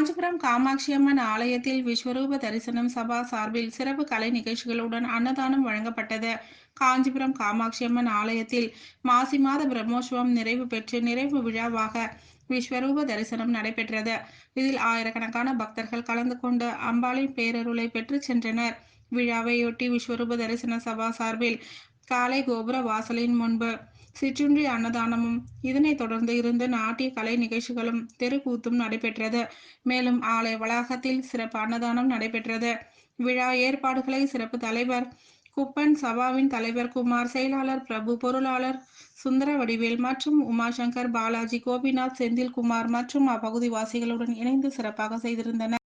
காஞ்சிபுரம் காமாட்சி அம்மன் ஆலயத்தில் விஸ்வரூப தரிசனம் சபா சார்பில் சிறப்பு கலை நிகழ்ச்சிகளுடன் அன்னதானம் வழங்கப்பட்டது. காஞ்சிபுரம் காமாட்சி அம்மன் ஆலயத்தில் மாசி மாத பிரம்மோற்சவம் நிறைவு பெற்று நிறைவு விழாவாக விஸ்வரூப தரிசனம் நடைபெற்றது. இதில் ஆயிரக்கணக்கான பக்தர்கள் கலந்து கொண்டு அம்பாளின் பேரருளை பெற்று சென்றனர். விழாவையொட்டி விஸ்வரூப தரிசன சபா சார்பில் காலை கோபுர வாசலின் முன்பு சிற்றுண்டி அன்னதானமும், இதனைத் தொடர்ந்து இருந்த நாட்டிய கலை நிகழ்ச்சிகளும் தெருக்கூத்தும் நடைபெற்றது. மேலும் ஆலய வளாகத்தில் சிறப்பு அன்னதானம் நடைபெற்றது. விழா ஏற்பாடுகளை சிறப்பு தலைவர் குப்பன், சபாவின் தலைவர் குமார், செயலாளர் பிரபு, பொருளாளர் சுந்தரவடிவேல் மற்றும் உமாசங்கர், பாலாஜி, கோபிநாத், செந்தில்குமார் மற்றும் அப்பகுதிவாசிகளுடன் இணைந்து சிறப்பாக செய்திருந்தனர்.